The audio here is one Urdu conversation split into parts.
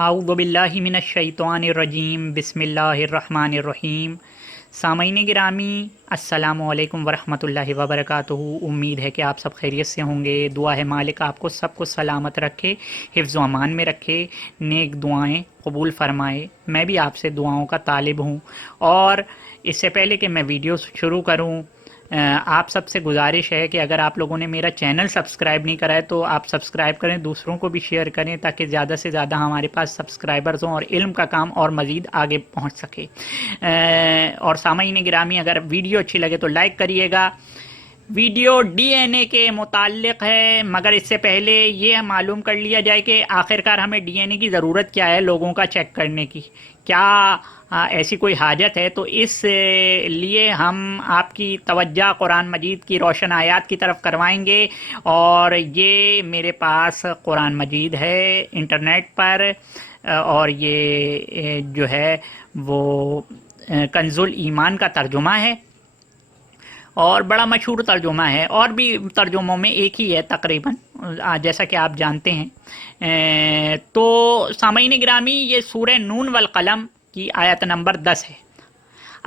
اعوذ باللہ من الشیطان الرجیم بسم اللہ الرحمن الرحیم۔ سامعین گرامی السلام علیکم ورحمۃ اللہ وبرکاتہ۔ امید ہے کہ آپ سب خیریت سے ہوں گے۔ دعا ہے مالک آپ کو سب کو سلامت رکھے، حفظ و امان میں رکھے، نیک دعائیں قبول فرمائے۔ میں بھی آپ سے دعاؤں کا طالب ہوں، اور اس سے پہلے کہ میں ویڈیو شروع کروں، آپ سب سے گزارش ہے کہ اگر آپ لوگوں نے میرا چینل سبسکرائب نہیں کرا ہے تو آپ سبسکرائب کریں، دوسروں کو بھی شیئر کریں تاکہ زیادہ سے زیادہ ہمارے پاس سبسکرائبرز ہوں اور علم کا کام اور مزید آگے پہنچ سکے۔ اور سامعین گرامی اگر ویڈیو اچھی لگے تو لائک کریے گا۔ ویڈیو ڈی این اے کے متعلق ہے، مگر اس سے پہلے یہ معلوم کر لیا جائے کہ آخرکار ہمیں ڈی این اے کی ضرورت کیا ہے لوگوں کا چیک کرنے کی، کیا ایسی کوئی حاجت ہے؟ تو اس لیے ہم آپ کی توجہ قرآن مجید کی روشن آیات کی طرف کروائیں گے، اور یہ میرے پاس قرآن مجید ہے انٹرنیٹ پر، اور یہ جو ہے وہ کنز الایمان کا ترجمہ ہے، اور بڑا مشہور ترجمہ ہے، اور بھی ترجموں میں ایک ہی ہے تقریباً، جیسا کہ آپ جانتے ہیں۔ تو سامعین گرامی یہ سورہ نون والقلم کی آیت نمبر 10 ہے۔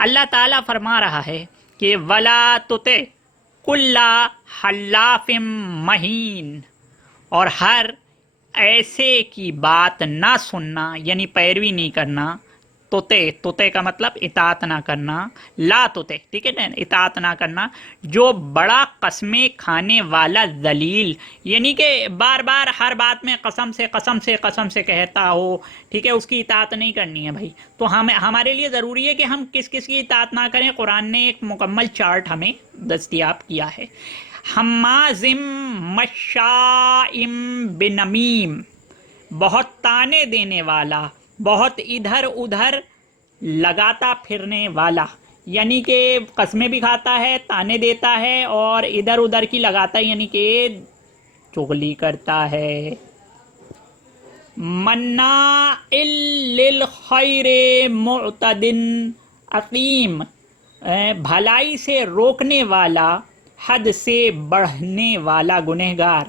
اللہ تعالیٰ فرما رہا ہے کہ وَلَا تُطِعْ كُلَّ حَلَّافٍ مَّہِینٍ، اور ہر ایسے کی بات نہ سننا، یعنی پیروی نہیں کرنا۔ توتے کا مطلب اطاعت نہ کرنا، لا توتے، ٹھیک ہے نا، اطاعت نہ کرنا، جو بڑا قسمیں کھانے والا ذلیل، یعنی کہ بار بار ہر بات میں قسم سے کہتا ہو، ٹھیک ہے، اس کی اطاعت نہیں کرنی ہے بھائی۔ تو ہمارے لیے ضروری ہے کہ ہم کس کس کی اطاعت نہ کریں۔ قرآن نے ایک مکمل چارٹ ہمیں دستیاب کیا ہے۔ حمازم مشائم بنمیم، بہت تانے دینے والا، بہت ادھر ادھر لگاتا پھرنے والا، یعنی کہ قسمیں بھی کھاتا ہے، تانے دیتا ہے، اور ادھر ادھر کی لگاتا ہے، یعنی کہ چغلی کرتا ہے۔ مناع للخیر معتد اثیم، بھلائی سے روکنے والا، حد سے بڑھنے والا گنہگار۔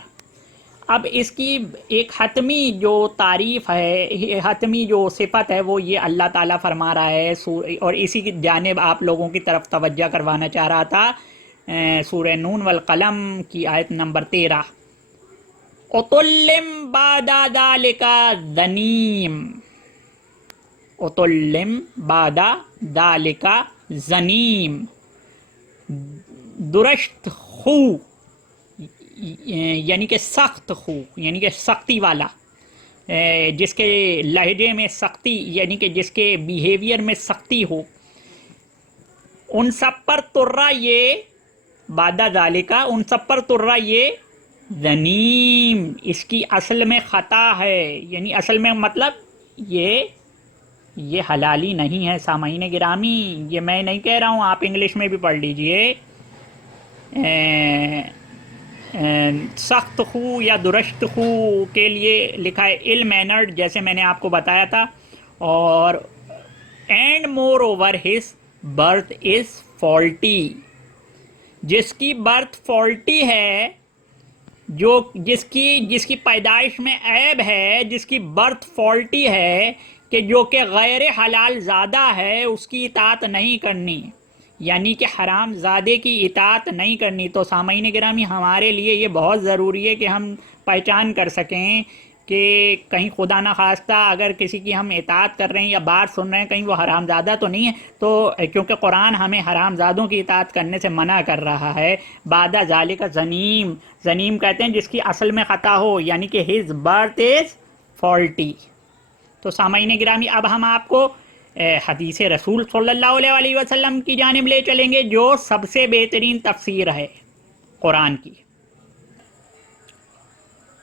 اب اس کی ایک حتمی جو تعریف ہے، حتمی جو صفت ہے، وہ یہ اللہ تعالیٰ فرما رہا ہے، اور اسی کی جانب آپ لوگوں کی طرف توجہ کروانا چاہ رہا تھا۔ سورہ نون والقلم کی آیت نمبر 13، عُتُلٍّ بَعْدَ ذَلِكَ زَنِیمٍ، عُتُلٍّ بَعْدَ ذَلِكَ زَنِیمٍ، درشت خو، یعنی کہ سخت خو، یعنی کہ سختی والا، جس کے لہجے میں سختی، یعنی کہ جس کے بیہیویئر میں سختی ہو، ان سب پر ترا یہ بعد ذالکہ، ان سب پر ترا یہ ذنیم، اس کی اصل میں خطا ہے، یعنی اصل میں مطلب یہ حلالی نہیں ہے۔ سامعین گرامی یہ میں نہیں کہہ رہا ہوں، آپ انگلش میں بھی پڑھ لیجئے۔ سخت خو یا درشت خو کے لیے لکھا ہے ill mannered، جیسے میں نے آپ کو بتایا تھا، اور and more over his birth is faulty, جس کی برتھ فالٹی ہے، جس کی پیدائش میں عیب ہے، جس کی برتھ فالٹی ہے، کہ جو کہ غیر حلال زادہ ہے، اس کی اطاعت نہیں کرنی، یعنی کہ حرام زادے کی اطاعت نہیں کرنی۔ تو سامعین گرامی ہمارے لیے یہ بہت ضروری ہے کہ ہم پہچان کر سکیں کہ کہیں خدا نخواستہ اگر کسی کی ہم اطاعت کر رہے ہیں یا بات سن رہے ہیں، کہیں وہ حرام زادہ تو نہیں ہے، تو کیونکہ قرآن ہمیں حرام زادوں کی اطاعت کرنے سے منع کر رہا ہے۔ بعد ذالک زنیم، زنیم کہتے ہیں جس کی اصل میں خطا ہو، یعنی کہ ہز برتھ از فالٹی۔ تو سامعین گرامی اب ہم آپ کو حدیث رسول صلی اللہ علیہ وسلم کی جانب لے چلیں گے، جو سب سے بہترین تفسیر ہے قرآن کی۔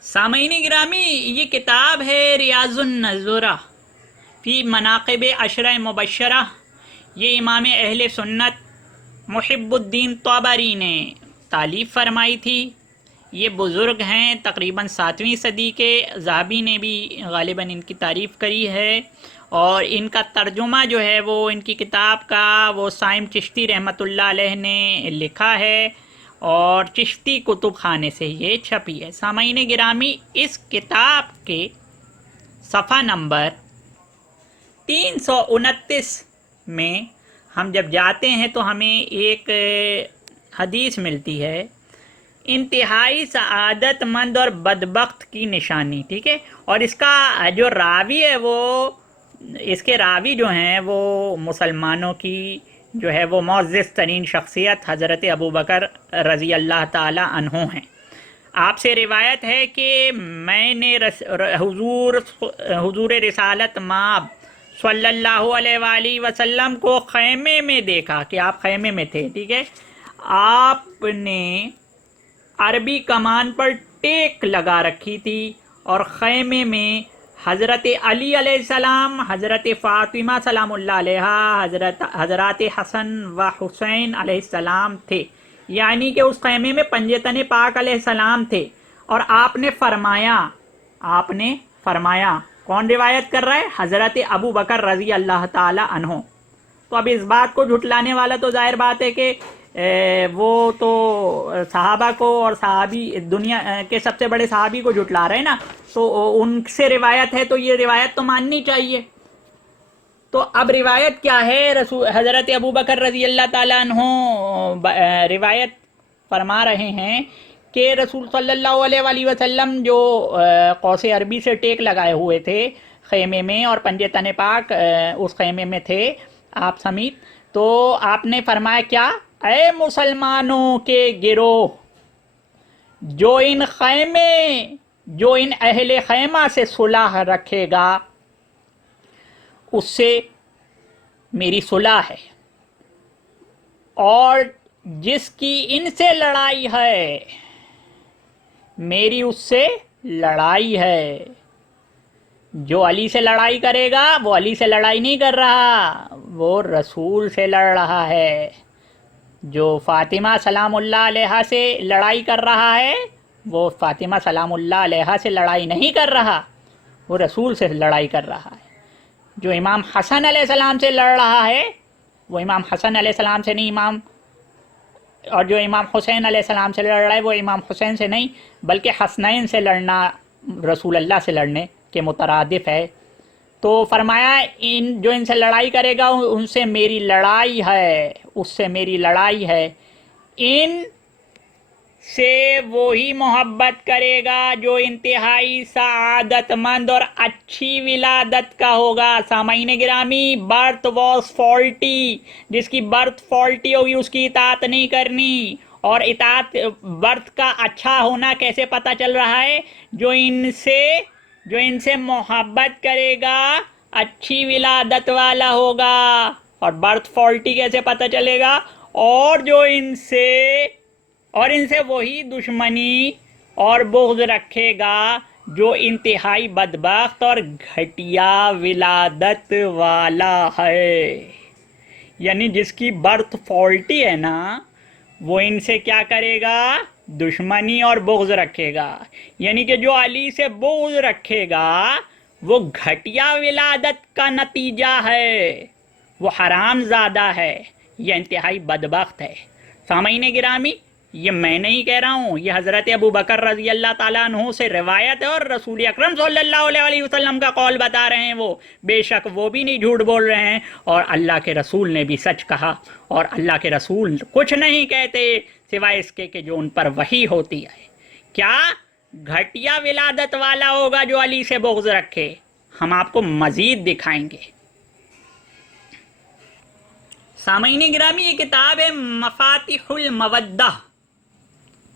سامعین گرامی یہ کتاب ہے ریاض النظرہ فی مناقب عشرہ مبشرہ، یہ امام اہل سنت محب الدین طبری نے تالیف فرمائی تھی۔ یہ بزرگ ہیں، تقریباً 7ویں صدی کے، ذہبی نے بھی غالباً ان کی تعریف کری ہے، اور ان کا ترجمہ جو ہے وہ ان کی کتاب کا وہ سائم چشتی رحمۃ اللہ علیہ نے لکھا ہے، اور چشتی کتب خانے سے یہ چھپی ہے۔ سامعین گرامی اس کتاب کے صفحہ نمبر 329 میں ہم جب جاتے ہیں تو ہمیں ایک حدیث ملتی ہے، انتہائی سعادت مند اور بدبخت کی نشانی، ٹھیک ہے، اور اس کا جو راوی ہے وہ، اس کے راوی جو ہیں وہ مسلمانوں کی جو ہے وہ معزز ترین شخصیت حضرت ابوبکر رضی اللہ تعالی عنہ ہیں۔ آپ سے روایت ہے کہ میں نے حضور رسالت مآب صلی اللہ علیہ وآلہ وسلم کو خیمے میں دیکھا، کہ آپ خیمے میں تھے، ٹھیک ہے، آپ نے عربی کمان پر ٹیک لگا رکھی تھی، اور خیمے میں حضرت علی علیہ السلام، حضرت فاطمہ سلام اللہ علیہا، حضرات حسن و حسین علیہ السلام تھے، یعنی کہ اس خیمے میں پنجتن پاک علیہ السلام تھے، اور آپ نے فرمایا، کون روایت کر رہا ہے؟ حضرت ابو بکر رضی اللہ تعالی عنہ۔ تو اب اس بات کو جھٹلانے والا تو ظاہر بات ہے کہ وہ تو صحابہ کو اور صحابی دنیا کے سب سے بڑے صحابی کو جھٹلا رہے ہیں نا، تو ان سے روایت ہے تو یہ روایت تو ماننی چاہیے۔ تو اب روایت کیا ہے؟ حضرت ابو بکر رضی اللہ تعالیٰ عنہ روایت فرما رہے ہیں کہ رسول صلی اللہ علیہ وآلہ وسلم جو قوس عربی سے ٹیک لگائے ہوئے تھے خیمے میں، اور پنجتن پاک اس خیمے میں تھے آپ سمیت، تو آپ نے فرمایا کیا؟ اے مسلمانوں کے گروہ، جو ان اہل خیمہ سے صلح رکھے گا اس سے میری صلح ہے، اور جس کی ان سے لڑائی ہے میری اس سے لڑائی ہے۔ جو علی سے لڑائی کرے گا وہ علی سے لڑائی نہیں کر رہا، وہ رسول سے لڑ رہا ہے۔ جو فاطمہ سلام اللہ علیہا سے لڑائی کر رہا ہے وہ فاطمہ سلام اللہ علیہا سے لڑائی نہیں کر رہا، وہ رسول سے لڑائی کر رہا ہے۔ جو امام حسن علیہ السلام سے لڑ رہا ہے وہ امام حسن علیہ السلام سے نہیں، اور جو امام حسین علیہ السلام سے لڑ رہا ہے وہ امام حسین سے نہیں، بلکہ حسنین سے لڑنا رسول اللہ سے لڑنے کے مترادف ہے۔ تو فرمایا جو ان سے لڑائی کرے گا ان سے میری لڑائی ہے، اس سے میری لڑائی ہے۔ ان سے وہی محبت کرے گا جو انتہائی سعادت مند اور اچھی ولادت کا ہوگا۔ سامعین گرامی، برتھ واز فالٹی، جس کی برتھ فالٹی ہوگی اس کی اطاعت نہیں کرنی، اور اطاعت برتھ کا اچھا ہونا کیسے پتہ چل رہا ہے؟ جو ان سے محبت کرے گا اچھی ولادت والا ہوگا، اور برتھ فالٹی کیسے پتہ چلے گا؟ اور ان سے وہی دشمنی اور بغض رکھے گا جو انتہائی بدبخت اور گھٹیا ولادت والا ہے، یعنی جس کی برتھ فالٹی ہے نا، وہ ان سے کیا کرے گا؟ دشمنی اور بغض رکھے گا۔ یعنی کہ جو علی سے بغض رکھے گا وہ گھٹیا ولادت کا نتیجہ ہے، وہ حرام زادہ ہے، یہ انتہائی بدبخت ہے۔ سامعین گرامی، یہ میں نہیں کہہ رہا ہوں، یہ حضرت ابو بکر رضی اللہ تعالیٰ عنہ سے روایت ہے، اور رسول اکرم صلی اللہ علیہ وسلم کا قول بتا رہے ہیں۔ وہ بے شک وہ بھی نہیں جھوٹ بول رہے ہیں، اور اللہ کے رسول نے بھی سچ کہا، اور اللہ کے رسول کچھ نہیں کہتے سوائے اس کے کہ جو ان پر وحی ہوتی ہے۔ کیا گھٹیا ولادت والا ہوگا جو علی سے بغض رکھے؟ ہم آپ کو مزید دکھائیں گے۔ سامعین گرامی، یہ کتاب ہے مفاتیح المودہ،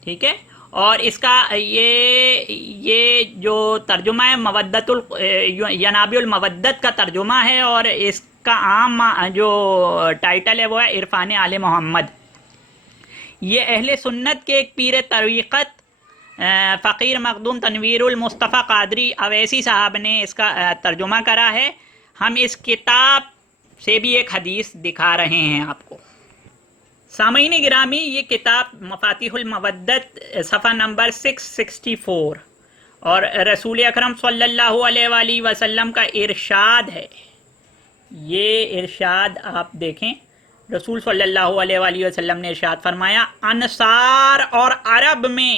ٹھیک ہے، اور اس کا یہ جو ترجمہ ہے مودت ینابع المودت کا ترجمہ ہے، اور اس کا عام جو ٹائٹل ہے وہ ہے عرفان آل محمد۔ یہ اہل سنت کے ایک پیر طریقت فقیر مخدوم تنویر المصطفیٰ قادری اویسی صاحب نے اس کا ترجمہ کرا ہے۔ ہم اس کتاب سے بھی ایک حدیث دکھا رہے ہیں آپ کو۔ سامعین گرامی، یہ کتاب مفاتیح المودت صفحہ نمبر 664، اور رسول اکرم صلی اللہ علیہ وآلہ وسلم کا ارشاد ہے۔ یہ ارشاد آپ دیکھیں، رسول صلی اللہ علیہ وآلہ وسلم نے ارشاد فرمایا، انصار اور عرب میں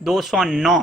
209,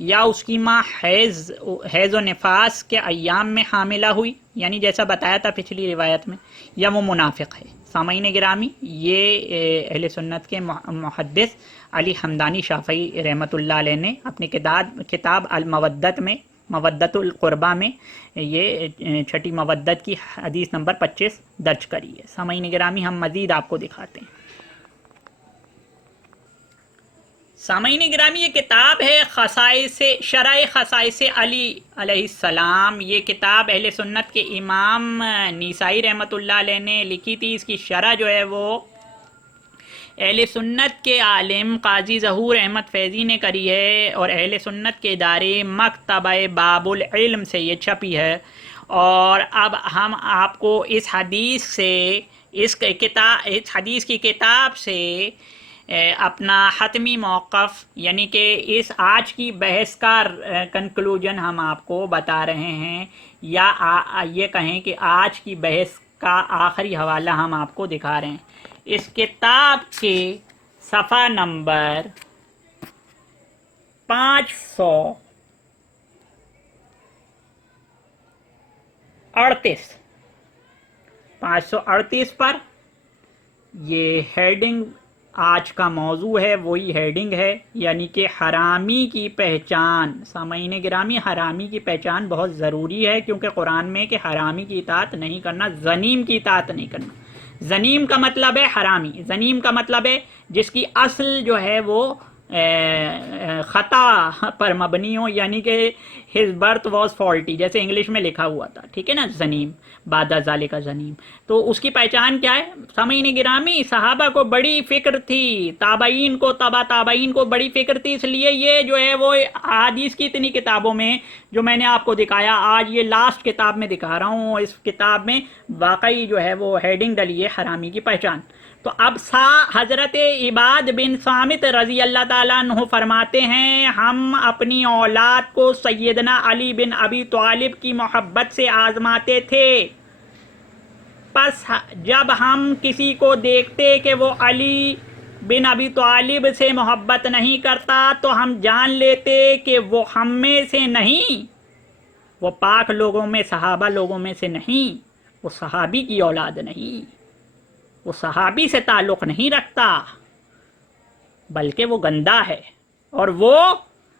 یا اس کی ماں حیض و نفاس کے ایام میں حاملہ ہوئی، یعنی جیسا بتایا تھا پچھلی روایت میں، یا وہ منافق ہے۔ سامعین گرامی، یہ اہل سنت کے محدث علی حمدانی شافعی رحمۃ اللہ علیہ نے اپنی کتاب المودت میں، مودت القربہ میں، یہ چھٹی مودت کی حدیث نمبر 25 درج کری ہے۔ سامعین گرامی، ہم مزید آپ کو دکھاتے ہیں۔ سامعین گرامی، یہ کتاب ہے شرح خصائص علی علیہ السلام۔ یہ کتاب اہل سنت کے امام نیسائی رحمۃ اللہ علیہ نے لکھی تھی۔ اس کی شرح جو ہے وہ اہل سنت کے عالم قاضی ظہور احمد فیضی نے کری ہے، اور اہل سنت کے ادارے مکتبہ باب العلم سے یہ چھپی ہے۔ اور اب ہم آپ کو اس حدیث کی کتاب سے اپنا حتمی موقف، یعنی کہ اس آج کی بحث کا کنکلوژن ہم آپ کو بتا رہے ہیں، یا یہ کہیں کہ آج کی بحث کا آخری حوالہ ہم آپ کو دکھا رہے ہیں۔ اس کتاب کے صفحہ نمبر 538 پر یہ ہیڈنگ آج کا موضوع ہے، وہی ہیڈنگ ہے، یعنی کہ حرامی کی پہچان۔ سامعین گرامی، حرامی کی پہچان بہت ضروری ہے، کیونکہ قرآن میں کہ حرامی کی اطاعت نہیں کرنا، زنیم کی اطاعت نہیں کرنا۔ زنیم کا مطلب ہے حرامی، زنیم کا مطلب ہے جس کی اصل جو ہے وہ خطا پر مبنی ہو، یعنی کہ his birth was faulty، جیسے انگلش میں لکھا ہوا تھا، ٹھیک ہے نا، زنیم، بعد ذالک زنیم۔ تو اس کی پہچان کیا ہے؟ سامعین گرامی، صحابہ کو بڑی فکر تھی، تابعین کو، تبع تابعین کو بڑی فکر تھی، اس لیے یہ جو ہے وہ حدیث کی اتنی کتابوں میں جو میں نے آپ کو دکھایا، آج یہ لاسٹ کتاب میں دکھا رہا ہوں، اس کتاب میں واقعی جو ہے وہ ہیڈنگ ڈلی ہے حرامی کی پہچان۔ تو اب حضرت عباد بن صامت رضی اللہ تعالیٰ عنہ فرماتے ہیں، ہم اپنی اولاد کو سیدنا علی بن ابی طالب کی محبت سے آزماتے تھے، پس جب ہم کسی کو دیکھتے کہ وہ علی بن ابی طالب سے محبت نہیں کرتا تو ہم جان لیتے کہ وہ ہم میں سے نہیں، وہ پاک لوگوں میں، صحابہ لوگوں میں سے نہیں، وہ صحابی کی اولاد نہیں، وہ صحابی سے تعلق نہیں رکھتا، بلکہ وہ گندا ہے، اور وہ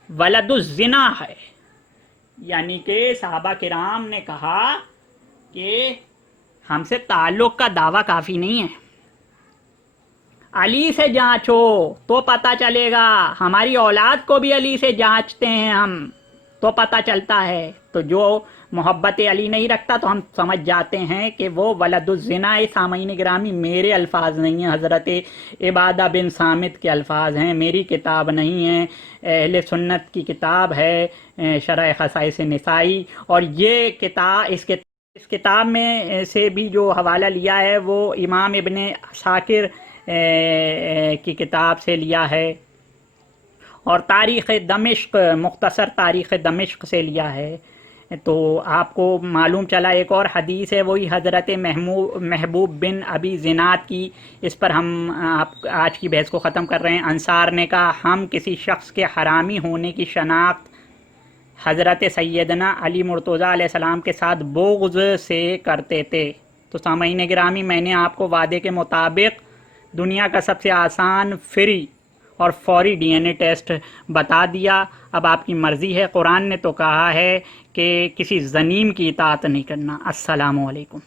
ولد الزنا ہے۔ یعنی کہ صحابہ کرام نے کہا کہ ہم سے تعلق کا دعویٰ کافی نہیں ہے، علی سے جانچو تو پتہ چلے گا، ہماری اولاد کو بھی علی سے جانچتے ہیں ہم تو پتہ چلتا ہے۔ تو جو محبت علی نہیں رکھتا تو ہم سمجھ جاتے ہیں کہ وہ ولد الزنا ہے۔ سامعین گرامی، میرے الفاظ نہیں ہیں، حضرت عبادہ بن صامت کے الفاظ ہیں، میری کتاب نہیں ہے، اہل سنت کی کتاب ہے، شرح خصائص نسائی۔ اور یہ کتاب، اس کتاب میں سے بھی جو حوالہ لیا ہے وہ امام ابن عساکر کی کتاب سے لیا ہے، اور تاریخ دمشق، مختصر تاریخ دمشق سے لیا ہے۔ تو آپ کو معلوم چلا ایک اور حدیث ہے، وہی حضرت محبوب بن ابی زناد کی، اس پر ہم آج کی بحث کو ختم کر رہے ہیں۔ انصار نے کہا، ہم کسی شخص کے حرامی ہونے کی شناخت حضرت سیدنا علی مرتضیٰ علیہ السلام کے ساتھ بغض سے کرتے تھے۔ تو سامعین گرامی، میں نے آپ کو وعدے کے مطابق دنیا کا سب سے آسان، فری اور فوری ڈی این اے ٹیسٹ بتا دیا۔ اب آپ کی مرضی ہے، قرآن نے تو کہا ہے کہ کسی زنیم کی اطاعت نہیں کرنا۔ السلام علیکم۔